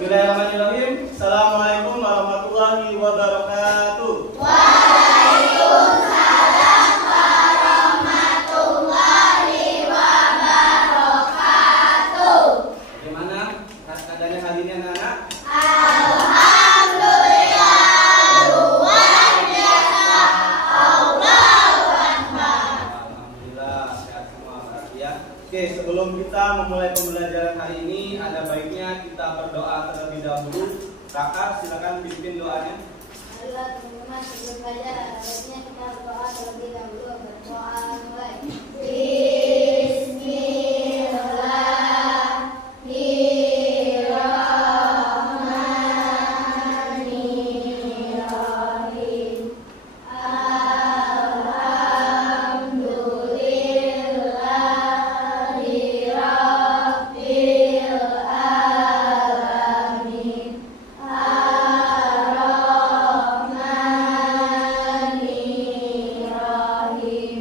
Bismillahirrahmanirrahim. Assalamualaikum warahmatullahi wabarakatuh. Waalaikumsalam warahmatullahi wabarakatuh. Bagaimana keadaannya hari ini anak-anak? Alhamdulillah, luar biasa. Allahu Akbar. Alhamdulillah sehat semua berarti ya. Oke, sebelum kita memulai pembelajaran hari ini, ada baiknya kita berdoa terlebih dahulu. Kakak, silakan pimpin doanya. Marilah teman-teman sebelum belajar, baiknya kita berdoa terlebih dahulu. Berdoa mulai. Bismillahirrahmanirrahim. Alhamdulillahirabbil alamin. Ar-Rahmanirrahim.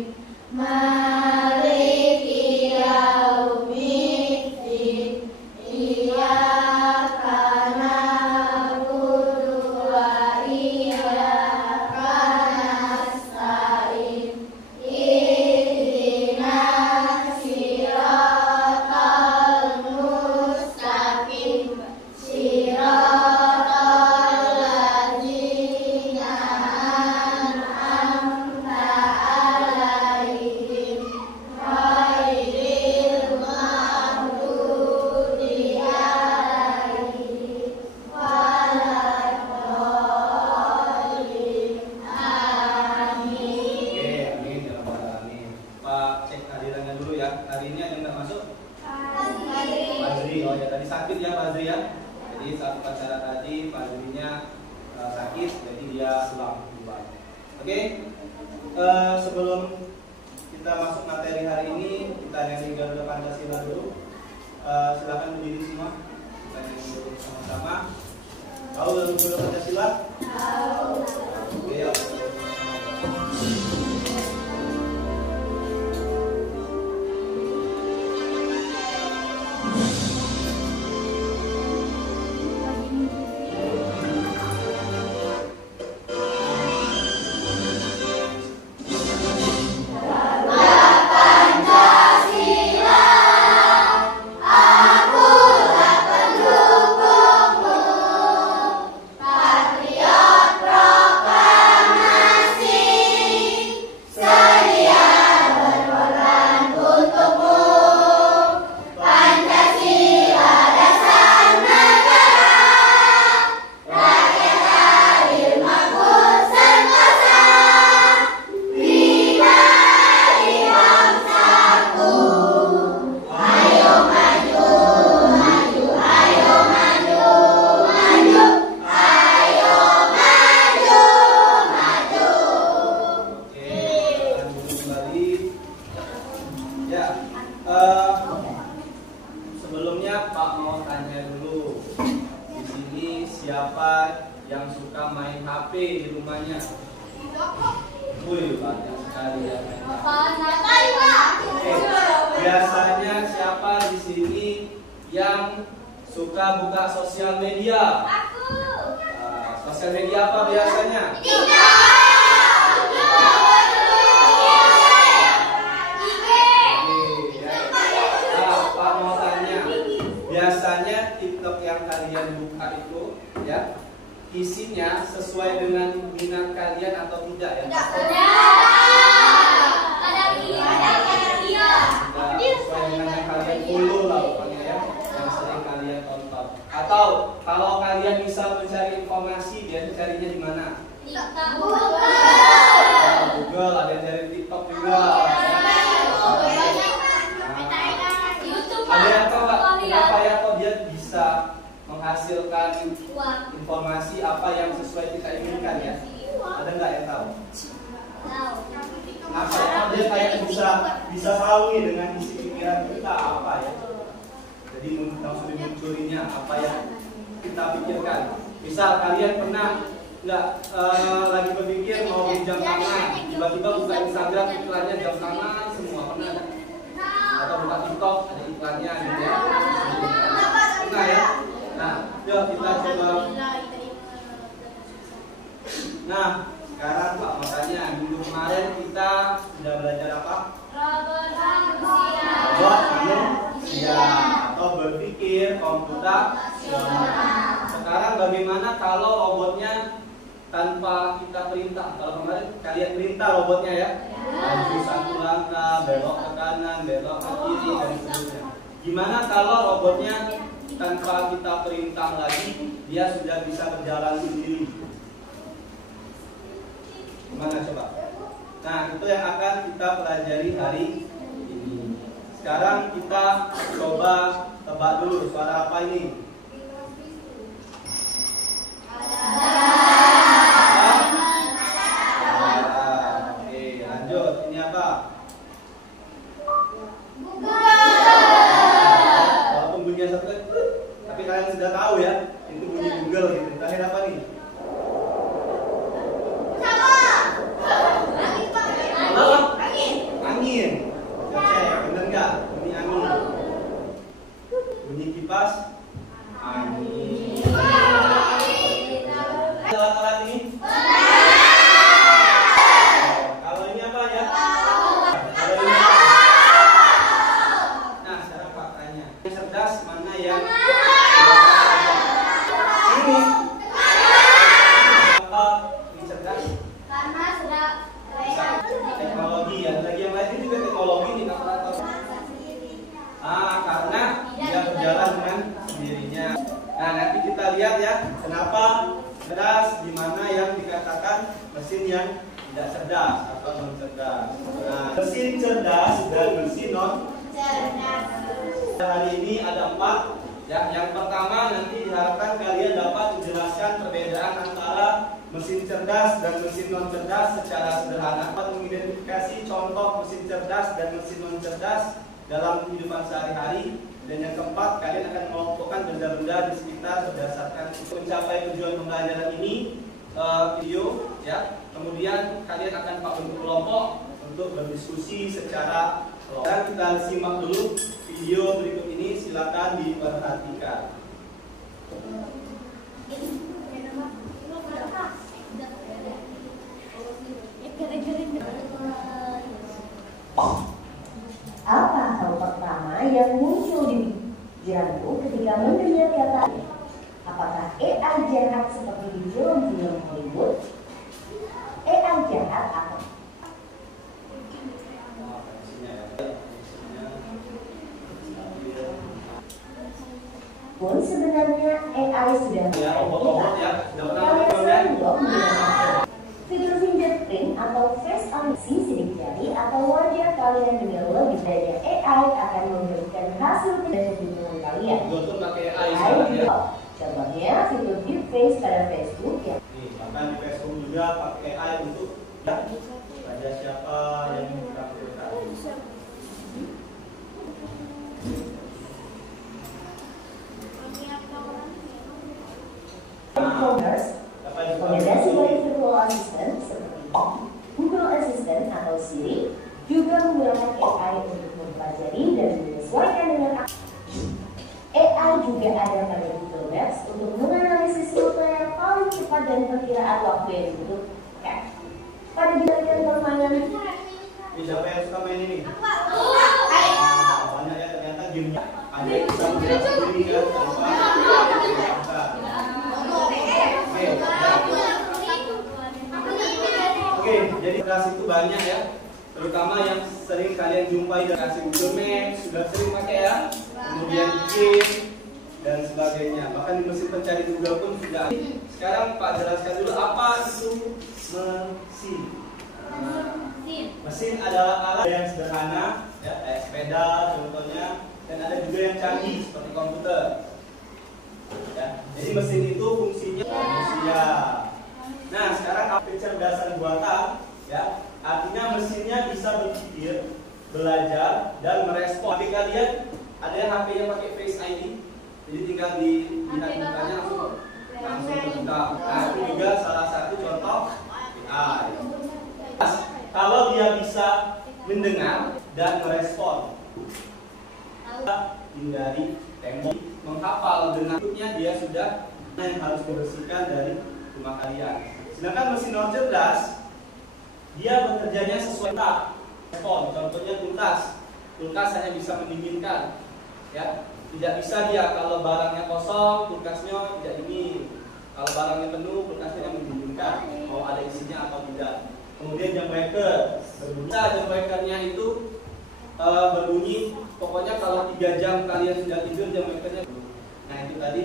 Maliki yaumiddin. Iyyaka na'budu wa iyyaka nasta'in. Ihdinas siratal mustaqim. Siratal ladzina an'amta 'alaihim ghairil maghdubi 'alaihim waladdallin. Amin. Oke, amin ya rabbal alamin. Pak, cek hadirannya dulu ya. Hari ini ada yang nggak masuk? Fazri, oh ya tadi sakit ya Fazri ya. Jadi saat upacara tadi Fazrinya sakit, jadi dia pulang. Oke, sebelum kita masuk materi hari ini, kita nyanyi Garuda Pancasila dulu. Silakan berdiri semua. Kita nyanyi dulu sama-sama. Tahu Garuda Pancasila? Oke, ya. Pancasila, akulah pendukungmu. Patriot proklamasi, sedia berkorban untukmu. Pancasila dasar negara, rakyat adil makmur sentosa. Lima bangsaku, ayo maju, maju, ayo maju, maju, ayo maju, maju. Oke, kita duduk kembali. Ya, sebelumnya Pak mau tanya dulu. Di sini siapa yang suka main HP di rumahnya? Wih, banyak sekali ya. Oke, biasanya siapa di sini yang suka buka sosial media? Sosial media apa biasanya? Nah, Pak mau tanya, biasanya TikTok yang kalian buka itu, ya, isinya sesuai dengan minat kalian atau tidak ya? Tidak sesuai dengan yang kalian follow lah pokoknya ya, yang sering kalian tonton. Atau kalau kalian bisa mencari informasi, biasanya carinya di mana? Google, ada yang cari TikTok juga. Ada yang tahu nggak kenapa ya kok dia bisa menghasilkan informasi apa yang sesuai kita inginkan ya? Ada nggak yang tahu? Apa ya? Dia kayak bisa tahu nih dengan isi pikiran kita apa ya? Jadi langsung munculinya apa yang kita pikirkan. Misal kalian pernah nggak lagi berpikir mau beli jam tangan, tiba-tiba buka Instagram iklannya jam tangan semua, pernah nggak? Atau buka TikTok ada iklannya gitu ya? Pernah ya? Nah, Yuk kita coba. Nah, sekarang Pak, makanya minggu kemarin kita sudah belajar apa? Robot manusia atau berpikir komputasional. Sekarang bagaimana kalau robotnya tanpa kita perintah? Kalau kemarin kalian perintah robotnya ya, maju satu langkah, belok ke kanan, belok ke kiri dan seterusnya. Gimana kalau robotnya tanpa kita perintah lagi, dia sudah bisa berjalan sendiri? Gimana coba? Nah, itu yang akan kita pelajari hari ini. Sekarang kita coba tebak dulu suara apa ini? Oke, lanjut. Ini apa? Walaupun bunyinya satu, tapi kalian sudah tahu ya, itu bunyi Google gitu. Terakhir apa nih? Angin. Bener nggak? Bunyi angin. Bunyi kipas angin. Alat-alat ini? Kalau ini apa ya? Kalau ini apa? Nah, sekarang Pak tanya, yang cerdas mana yang ini? Apa yang cerdas? Karena sudah Teknologi ya. Lagi yang lain ini juga teknologi nih kalkulator. Karena dia berjalan dengan sendirinya. Nah, nanti kita lihat ya, kenapa cerdas, di mana yang dikatakan mesin yang tidak cerdas atau non cerdas. Nah, mesin cerdas dan mesin non cerdas. Hari ini ada 4. Ya, yang pertama nanti diharapkan kalian dapat menjelaskan perbedaan antara mesin cerdas dan mesin non cerdas secara sederhana. Dapat mengidentifikasi contoh mesin cerdas dan mesin non cerdas dalam kehidupan sehari-hari. Dan yang keempat, kalian akan mengelompokkan benda-benda di sekitar berdasarkan mencapai tujuan pembelajaran ini video ya. Kemudian kalian akan bentuk kelompok untuk berdiskusi secara kelompok. Dan kita simak dulu video berikut ini, silakan diperhatikan. Apa hal pertama yang muncul di pikiranmu ketika mendengar kata ini? Apakah AI jahat seperti di film-film Hollywood? AI jahat atau pun sebenarnya AI sudah fitur fingerprint atau face unlock sidik jari atau wajah kalian dengan lebih banyak AI akan memberikan hasil tidak hitungan kalian. Contohnya fitur deep face pada Facebook ya. Bahkan di Facebook juga pakai AI untuk saja siapa yang ditampilkan. Rekomendasi dari virtual assistant seperti Google Assistant atau Siri juga menggunakan AI untuk mempelajari dan menyesuaikan dengan AI juga ada pada Google Maps untuk menganalisis rute yang paling cepat dan perkiraan waktu yang dibutuhkan. Pada giliran permainan Siapa yang suka main ini? Banyak ya, ternyata gamenya ada yang bisa bergerak sendiri kan tanpa. Oke, jadi aplikasi itu banyak ya, terutama yang sering kalian jumpai dari aplikasi Google Maps, sudah sering pakai ya, kemudian game dan sebagainya. Bahkan di mesin pencari Google pun sudah ada. Sekarang Pak jelaskan dulu apa itu mesin. Mesin adalah alat yang sederhana, ya, kayak sepeda contohnya, dan ada juga yang canggih seperti komputer. Ya, jadi mesin itu fungsinya manusia. Nah, sekarang kecerdasan buatan, ya, artinya mesinnya bisa berpikir, belajar, dan merespon. HP kalian ada yang HP-nya pakai Face ID, jadi tinggal dilihat mukanya langsung terbuka. Nah, itu juga salah satu contoh AI. Kalau dia bisa mendengar dan merespon, hindari tembok. menghafal dengan berikutnya dia sudah yang harus dibersihkan dari rumah kalian. Sedangkan mesin non cerdas dia bekerjanya sesuai respon. Contohnya kulkas hanya bisa mendinginkan, ya. Tidak bisa dia kalau barangnya kosong kulkasnya tidak dingin, kalau barangnya penuh kulkasnya mendinginkan mau ada isinya atau tidak. Kemudian jam waker jam wakernya itu berbunyi, pokoknya kalau 3 jam kalian sudah tidur jam wakernya. Nah itu tadi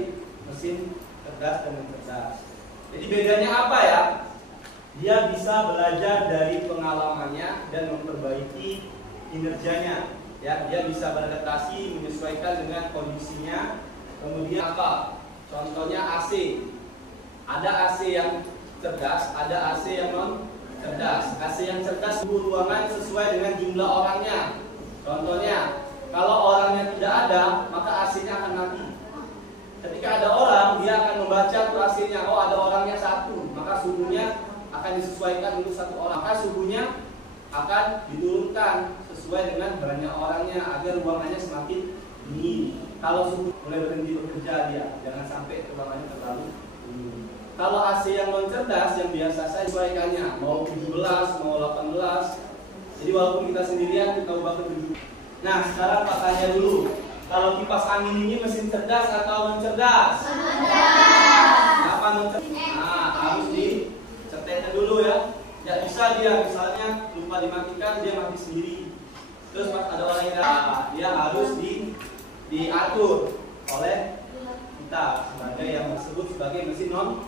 mesin cerdas dan non cerdas. Jadi bedanya apa ya? Dia bisa belajar dari pengalamannya dan memperbaiki kinerjanya. Ya, dia bisa beradaptasi, menyesuaikan dengan kondisinya. Kemudian apa? Contohnya AC. Ada AC yang cerdas, ada AC yang non cerdas. AC yang cerdas suhu ruangan sesuai dengan jumlah orangnya. Contohnya, kalau orangnya tidak ada, maka AC-nya akan mati. Ketika ada orang, dia akan membaca tuh AC-nya. Oh, ada orangnya 1, maka suhunya akan disesuaikan untuk 1 orang. Maka suhunya akan diturunkan sesuai dengan banyak orangnya agar ruangannya semakin dingin. Kalau suhu mulai berhenti bekerja dia, jangan sampai ruangannya terlalu dingin. Kalau AC yang non cerdas yang biasa saya sesuaikannya mau 17, mau 18. Jadi walaupun kita sendirian kita ubah ke 7. Nah sekarang Pak tanya dulu, kalau kipas angin ini mesin cerdas atau non cerdas? Apa non cerdas? Nah harus diceteknya dulu ya. Tidak bisa dia misalnya lupa dimatikan dia mati sendiri. Terus pas ada orang yang dia harus diatur oleh kita sebagai yang disebut sebagai mesin non.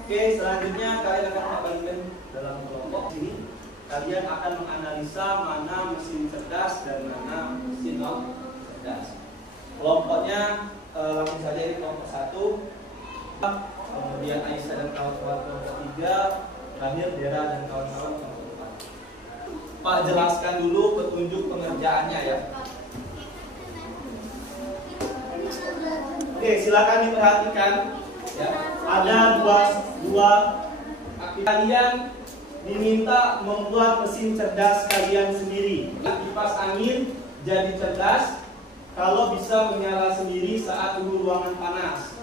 Oke, selanjutnya kalian akan bagikan dalam kelompok ini. Kalian akan menganalisa mana mesin cerdas dan mana mesin non cerdas. Kelompoknya langsung saja ini kelompok 1. Kemudian Aisyah dan kawan-kawan kelompok 3. Terakhir Dera dan kawan-kawan kelompok 4. Pak jelaskan dulu petunjuk pengerjaannya ya. Oke, silakan diperhatikan ya. Ada dua aktivitas. Kalian diminta membuat mesin cerdas kalian sendiri. Kipas angin jadi cerdas kalau bisa menyala sendiri saat suhu ruangan panas.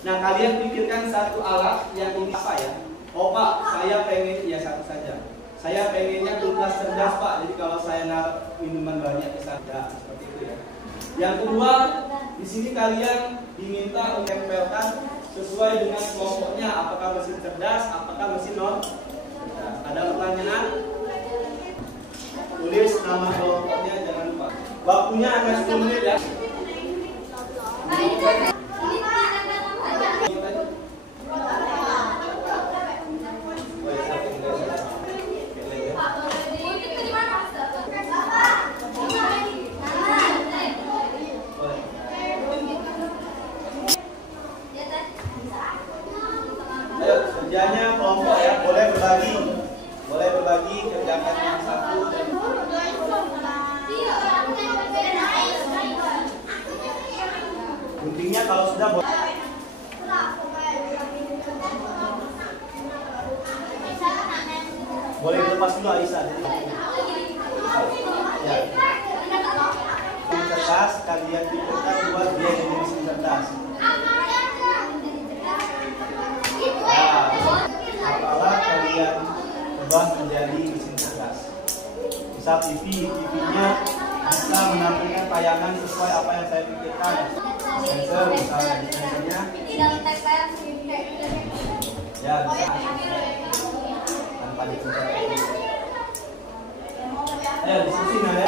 Nah, kalian pikirkan satu alat yang ini apa ya? Oh Pak, saya pengen ya satu saja. Saya pengennya kulkas cerdas Pak. Jadi kalau saya naruh minuman banyak bisa ada seperti itu ya. Yang kedua, di sini kalian diminta untuk tempelkan sesuai dengan kelompoknya. Apakah mesin cerdas, apakah mesin non cerdas? Ada pertanyaan? Tulis nama kelompoknya jangan lupa. Waktunya hanya 10 menit ya. Kerjanya kelompok ya, boleh berbagi kerjakan yang satu. Guntingnya kalau sudah boleh lepas dulu Aisyah. Ya. Cerdas kalian pikirkan buat dia jadi mesin cerdas. Apalah kalian ubah menjadi mesin cerdas. Misal TV-nya bisa menampilkan tayangan sesuai apa yang saya pikirkan. Sensor misalnya di sensornya ya bisa tanpa dicicil. Ayo diskusi ya.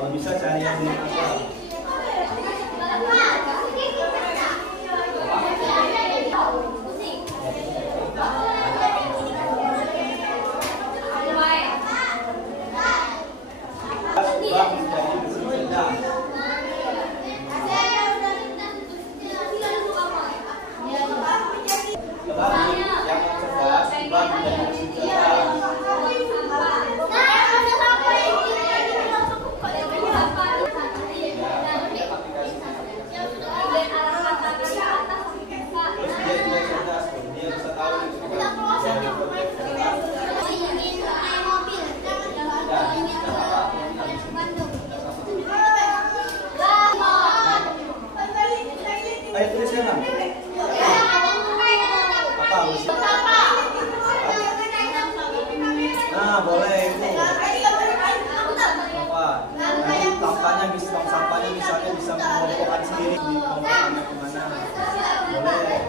Kalau bisa cari yang belum hafal. bagus. Nah, boleh itu. Apa? Nanti tampaknya bisa tong sampahnya misalnya bisa mengelompokkan sendiri di kelompoknya kemana. Boleh.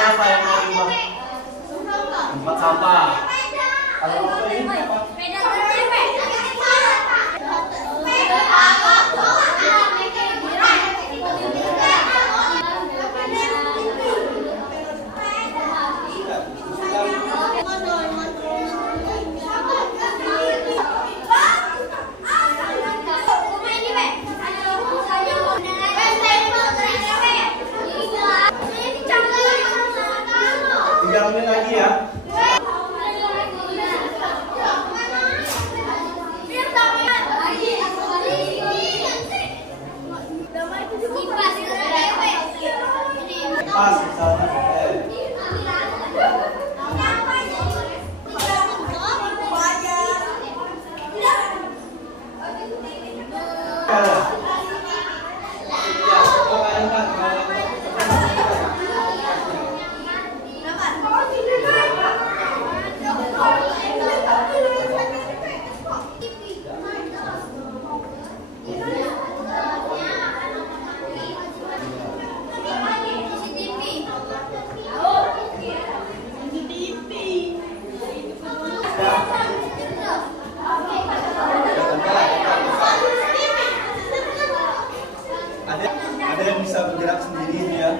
Apa yang mau dibuang? Tempat sampah. Kalau ini apa? Menit lagi ya. Pas misalnya. Ada yang bisa bergerak sendiri dia.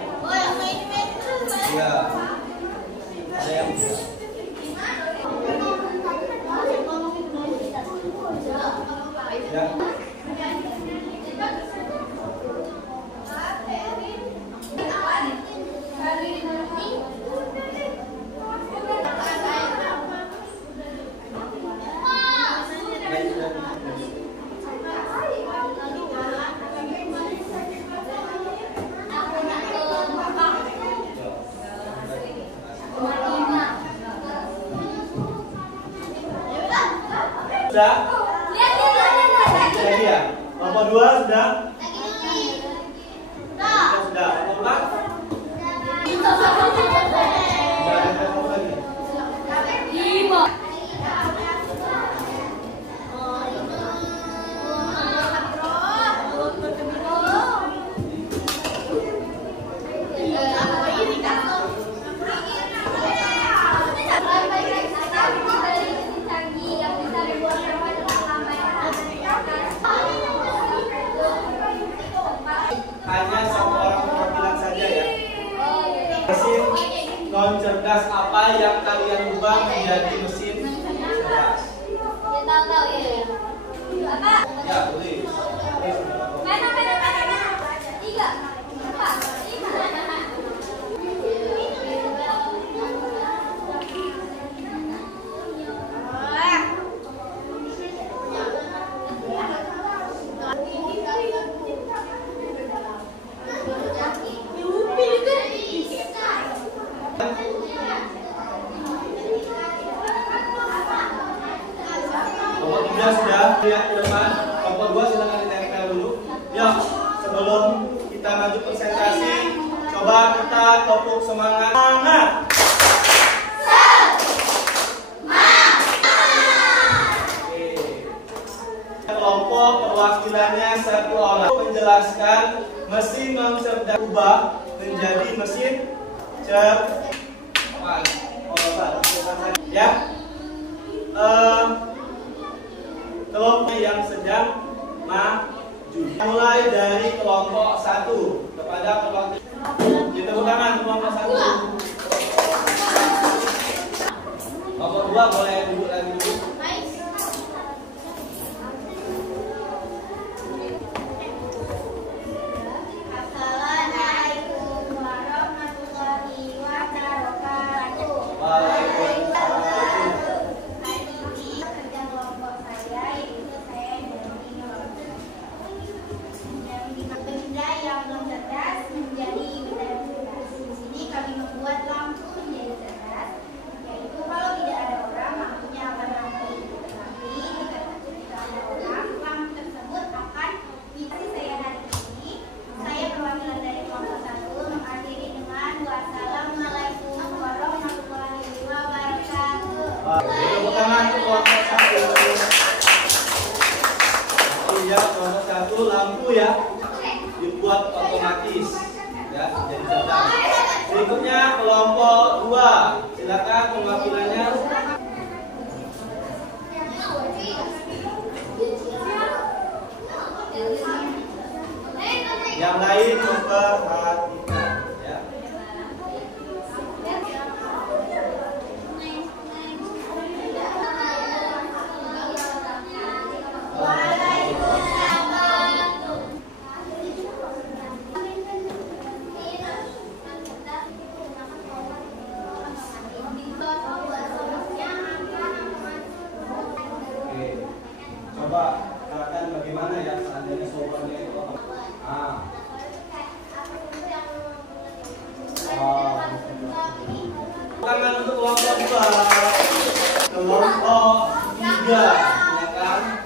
Ya. Ada yang bisa. Ya. Sudah? Lagi ya? Kelompok 2 sudah? Sudah. Kelompok 4? Sudah ada kelompok lagi? 5. Hanya satu orang perwakilan saja ya. Mesin non cerdas apa yang kalian ubah menjadi mesin cerdas? Tahu ya. Apa? Ya, boleh. Mana 3, 4, 5. Kelompok 3 sudah lihat ke depan. Kelompok 2 silakan ditempel dulu. Ya, sebelum kita lanjut presentasi, coba kita tepuk semangat. menjelaskan mesin non cerdas ubah menjadi mesin cerdas. Ya, kelompok yang sedang maju. Mulai dari kelompok 1 kepada kelompok. Tepuk tangan kelompok 1. Kelompok 2 boleh duduk lagi dulu. Kelompok 1 lampu ya dibuat otomatis ya jadi cerdas. Berikutnya kelompok 2, silakan pengambilannya. Yang lain memperhatikan ya. Coba katakan bagaimana ya seandainya soalnya itu tangan untuk kelompok 2, kelompok 3, silakan.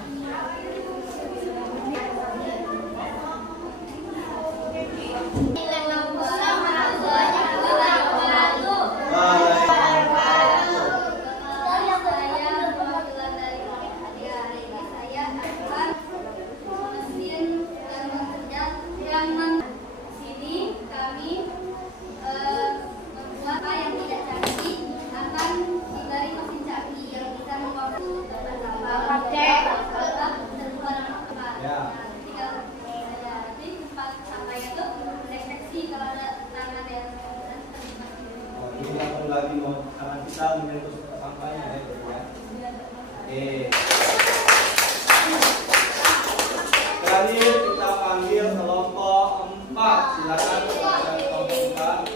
Lagi mau tangan kita menyentuh sampahnya ya. Oke. Terakhir kita panggil kelompok 4. Silakan kelompok 4.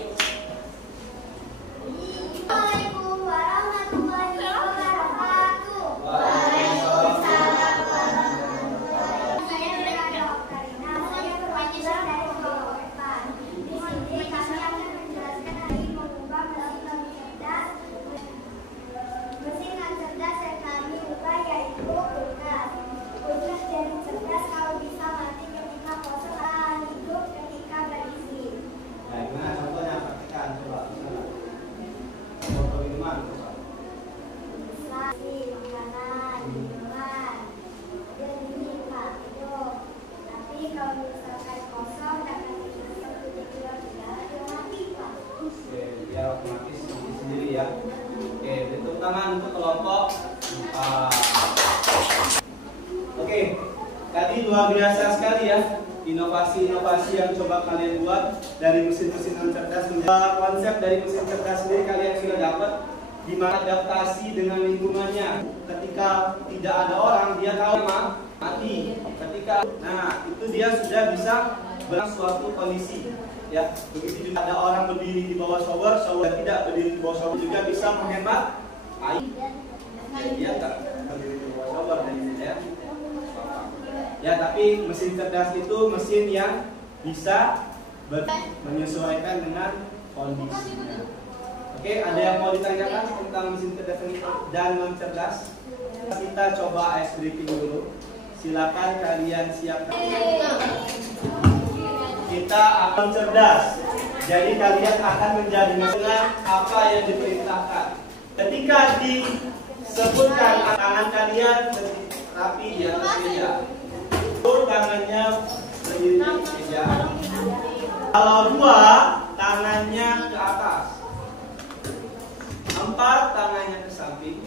Assalamualaikum warahmatullahi wabarakatuh. Waalaikumsalam warahmatullahi wabarakatuh. Saya Dr. Karina, saya perwakilan dari kelompok 4. Di sini kami akan menjelaskan dari mengubah mesin cerdas. Mesin cerdas yang kami ubah yaitu kulkas. Kulkas jadi cerdas kalau bisa mati ketika kosong dan hidup ketika berisi. Nah, gimana contohnya? Praktikan coba. Contoh minuman coba. Bisa makanan, minuman, dan ini Pak itu. Tapi kalau misalkan kosong dan nanti keluar dia mati Pak. Oke, biar otomatis mati sendiri ya. Oke, tepuk tangan untuk kelompok 4. Oke, tadi luar biasa sekali ya inovasi-inovasi yang coba kalian buat dari mesin-mesin non cerdas. Konsep dari mesin cerdas sendiri kalian sudah dapat, di mana adaptasi dengan lingkungannya. Ketika tidak ada orang dia tahu mati. Nah itu dia sudah bisa bersuatu kondisi. Ya, begitu juga ada orang berdiri di bawah shower tidak berdiri di bawah shower juga bisa menghemat air. Dia tak berdiri di bawah shower dan ini ya. Ya, tapi mesin cerdas itu mesin yang bisa menyesuaikan dengan kondisinya. Oke, ada yang mau ditanyakan tentang mesin cerdas dan non cerdas? Kita coba ice breaking dulu. Silakan kalian siapkan. Kita akan cerdas. Jadi kalian akan menjadi dengan apa yang diperintahkan. Ketika disebutkan tangan kalian rapi di atas meja. Tangannya berdiri di meja. Kalau 2, tangannya ke atas. 4, tangannya ke samping.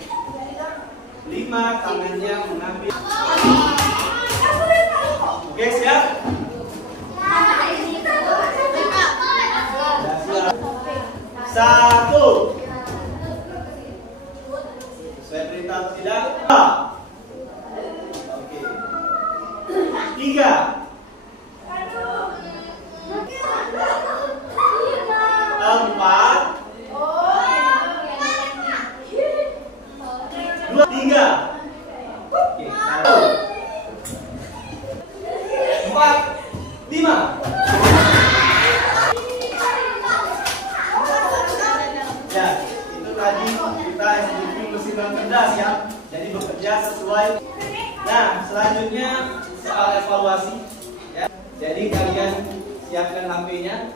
5, tangannya mengambil. Oke, siap? Satu. Sesuai perintah atau tidak? 2. Oke. 3. 4. 2, 3. Oke, 1. 4, 5. Ya, itu tadi kita SDQ mesin yang cerdas ya. Jadi bekerja sesuai. Nah, selanjutnya soal evaluasi ya. Jadi kalian siapkan HP-nya.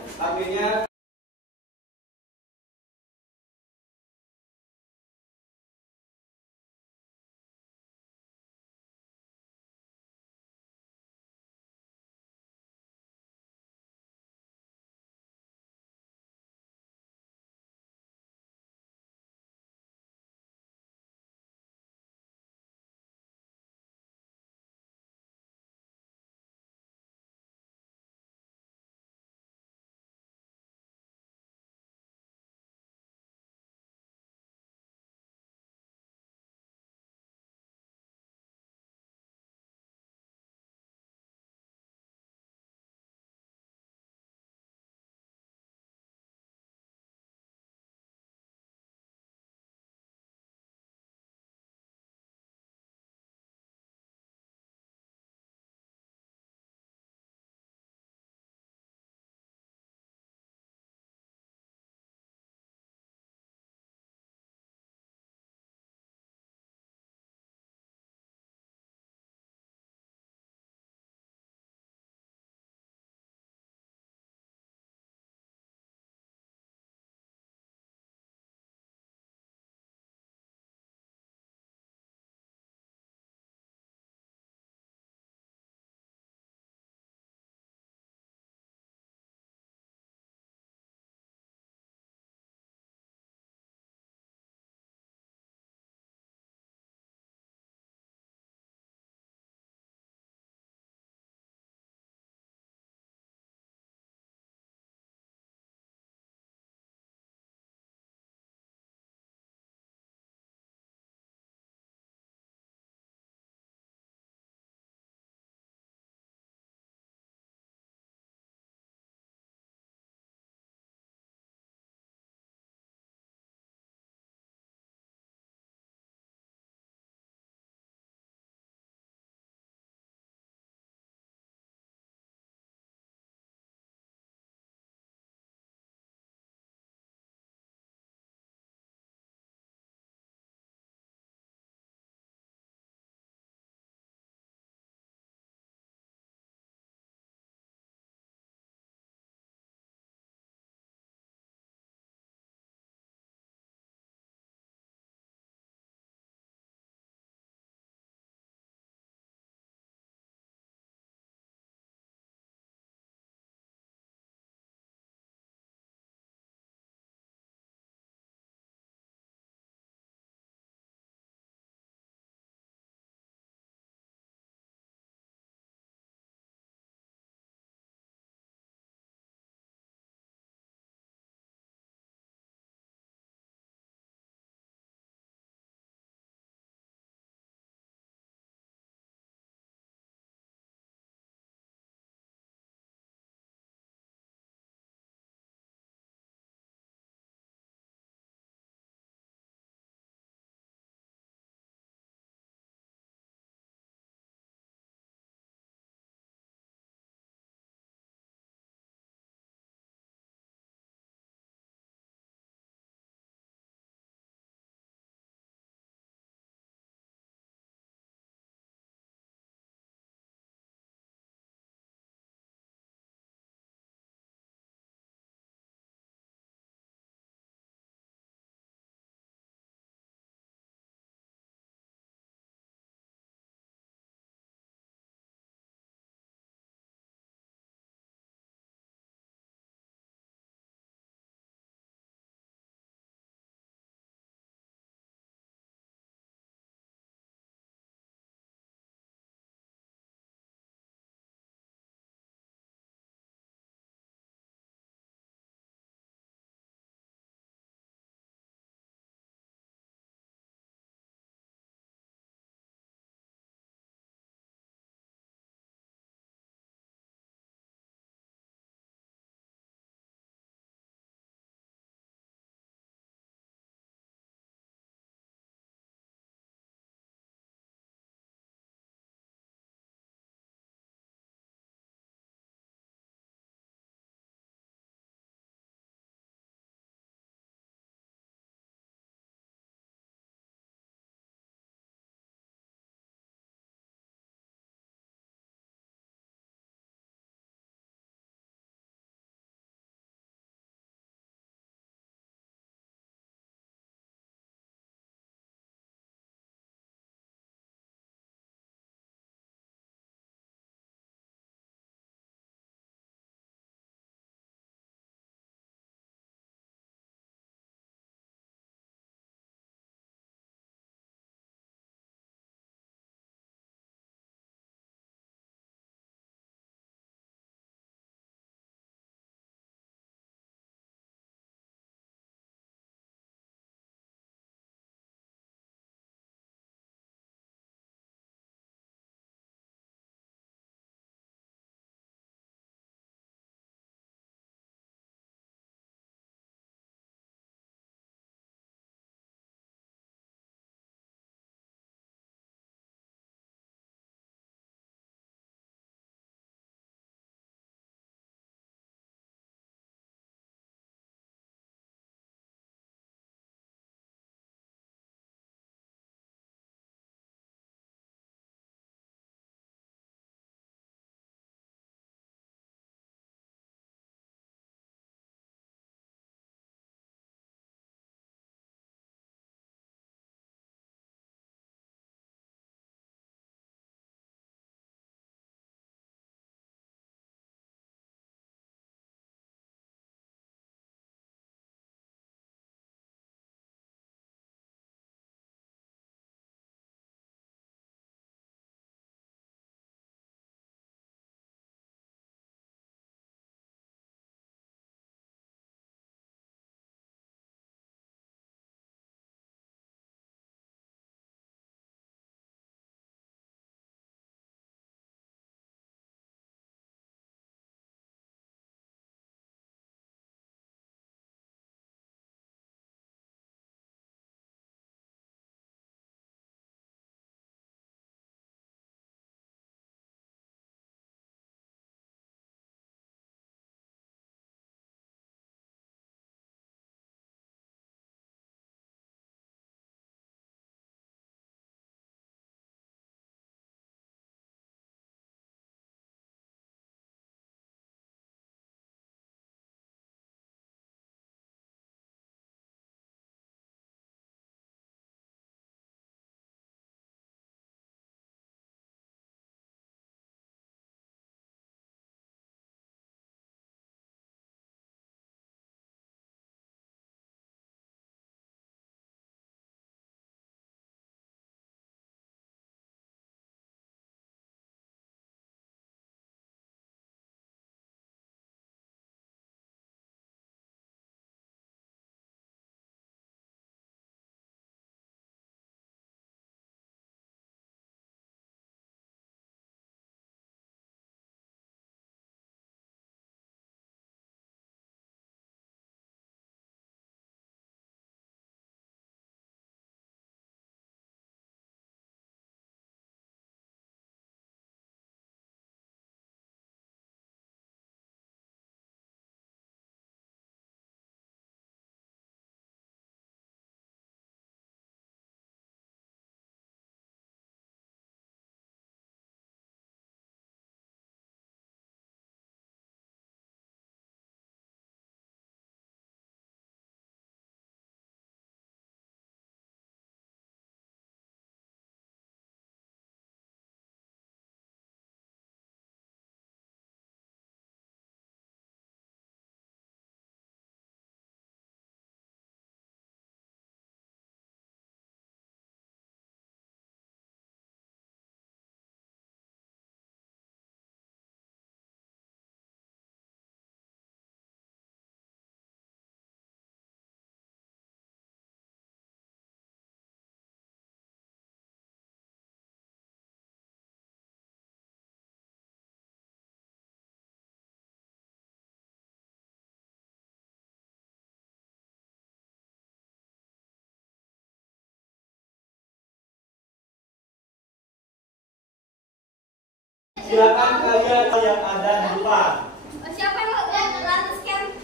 Silakan kalian yang ada di depan. Siapa yang mau scan?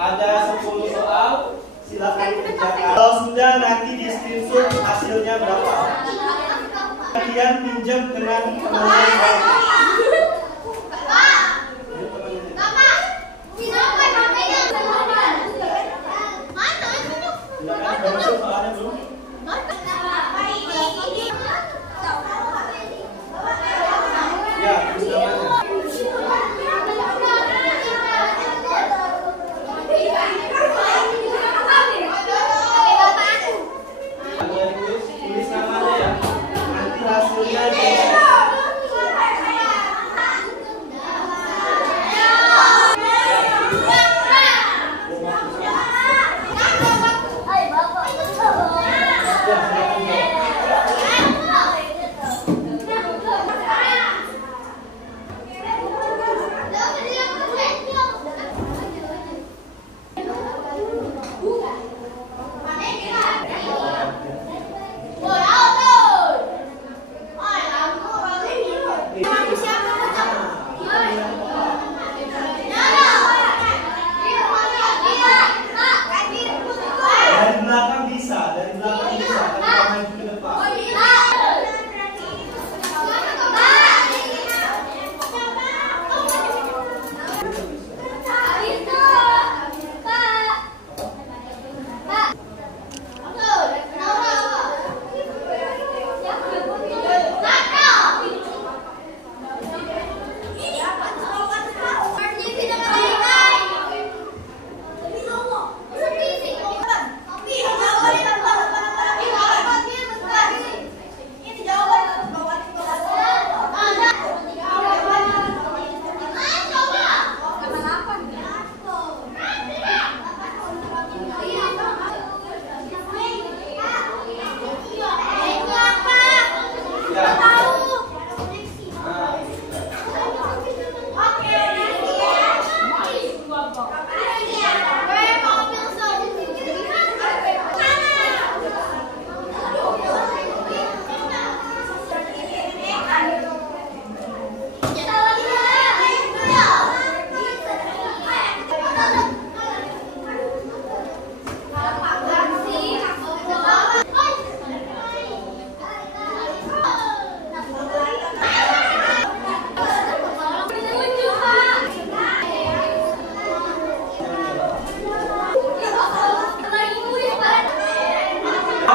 Ada 10 soal. Silakan kerjakan. Kalau sudah nanti di screenshot hasilnya berapa. Kalian pinjam dengan teman-teman. Ya, tulis namanya. Tulis namanya ya. Nanti hasilnya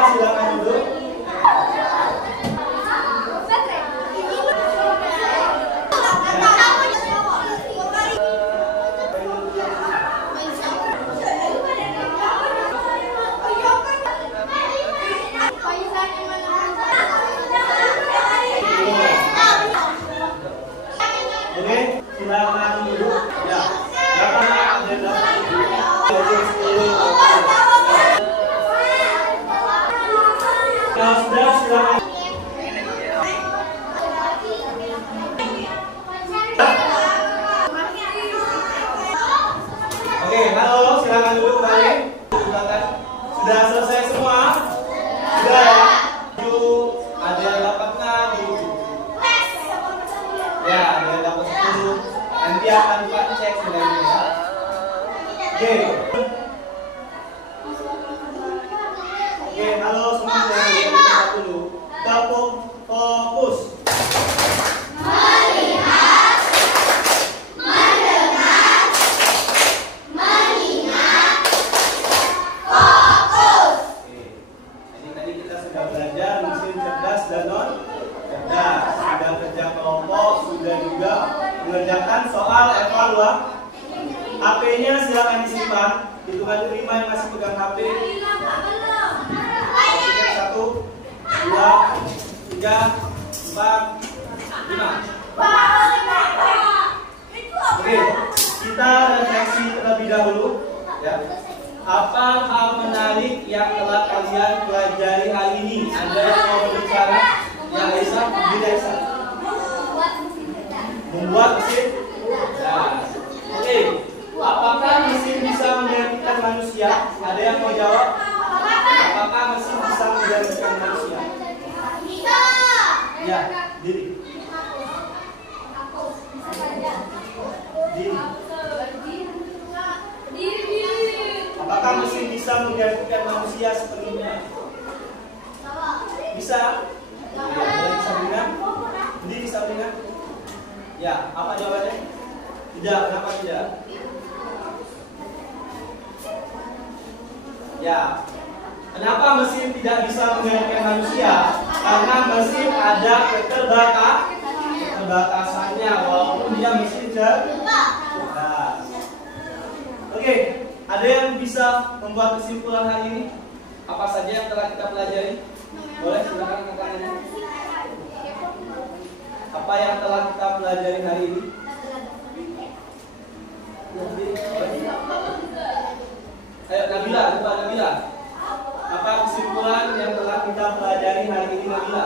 silakan duduk. Ya. Kalau sudah silakan. Oke, halo, silakan duduk kembali. Sudah selesai semua? Sudah ya? Ada yang dapat 6. Ya, ada yang dapat 10. Nanti akan Pak cek nilainya. Oke. Oke, halo semuanya. Kita dulu. Tepuk fokus. Melihat, mendengar, mengingat, fokus. Oke. Jadi tadi kita sudah belajar mesin cerdas dan non cerdas. Sudah kerja kelompok, sudah juga mengerjakan soal evaluasi. HP-nya silakan disimpan. Hitungan 5 yang masih pegang HP. 1, 2, 3, 4, 5. Oke, kita refleksi terlebih dahulu. Ya. Apa hal menarik yang telah kalian pelajari hari ini? Ada yang mau berbicara? Ya, Aisyah, tidak Aisyah. Membuat mesin cerdas. Oke, apakah mesin bisa menggantikan manusia? Ada yang mau jawab? Apakah mesin bisa menggantikan manusia? Bisa. Ya, diri. Apakah mesin bisa menggantikan manusia sepenuhnya? Bisa? Ya, Sabrina? Sendiri Sabrina? Ya, apa jawabannya? Tidak, kenapa tidak? Ya, kenapa mesin tidak bisa menggantikan manusia? Karena mesin ada keterbatasannya, walaupun dia mesin cerdas. Oke, ada yang bisa membuat kesimpulan hari ini? Apa saja yang telah kita pelajari? Boleh silakan kakaknya. Apa yang telah kita pelajari hari ini? Ayo Nabila, coba Nabila. Apa kesimpulan yang telah kita pelajari hari ini Nabila?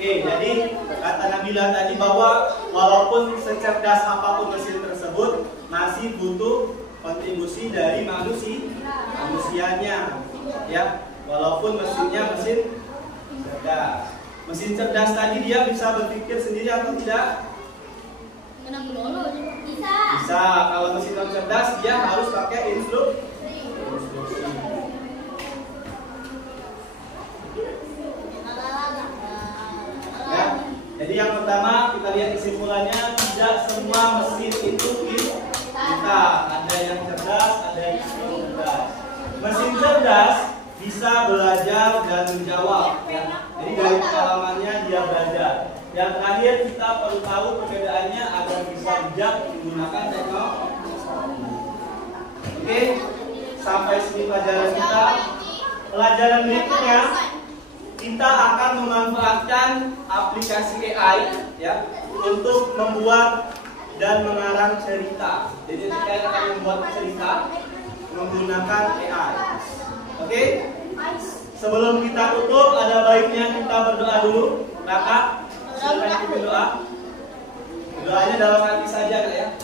Jadi kata Nabila tadi bahwa walaupun secerdas apapun mesin tersebut masih butuh kontribusi dari manusianya, ya. Walaupun mesinnya mesin cerdas. Mesin cerdas tadi dia bisa berpikir sendiri atau tidak? Bisa. Kalau mesin non cerdas dia harus pakai instruksi. Jadi yang pertama kita lihat kesimpulannya, tidak semua mesin itu kita. Ada yang cerdas, ada yang cerdas. Mesin cerdas bisa belajar dan menjawab, ya. Jadi dari pengalamannya dia belajar. Yang terakhir kita perlu tahu perbedaannya agar bisa bijak menggunakan teknologi. Oke, sampai sini pelajaran kita. Pelajaran berikutnya kita akan memanfaatkan aplikasi AI, ya, untuk membuat dan mengarang cerita. Jadi kita akan membuat cerita menggunakan AI. Oke? Sebelum kita tutup, ada baiknya kita berdoa dulu. Kakak, silakan kita berdoa. Doanya dalam hati saja, ya.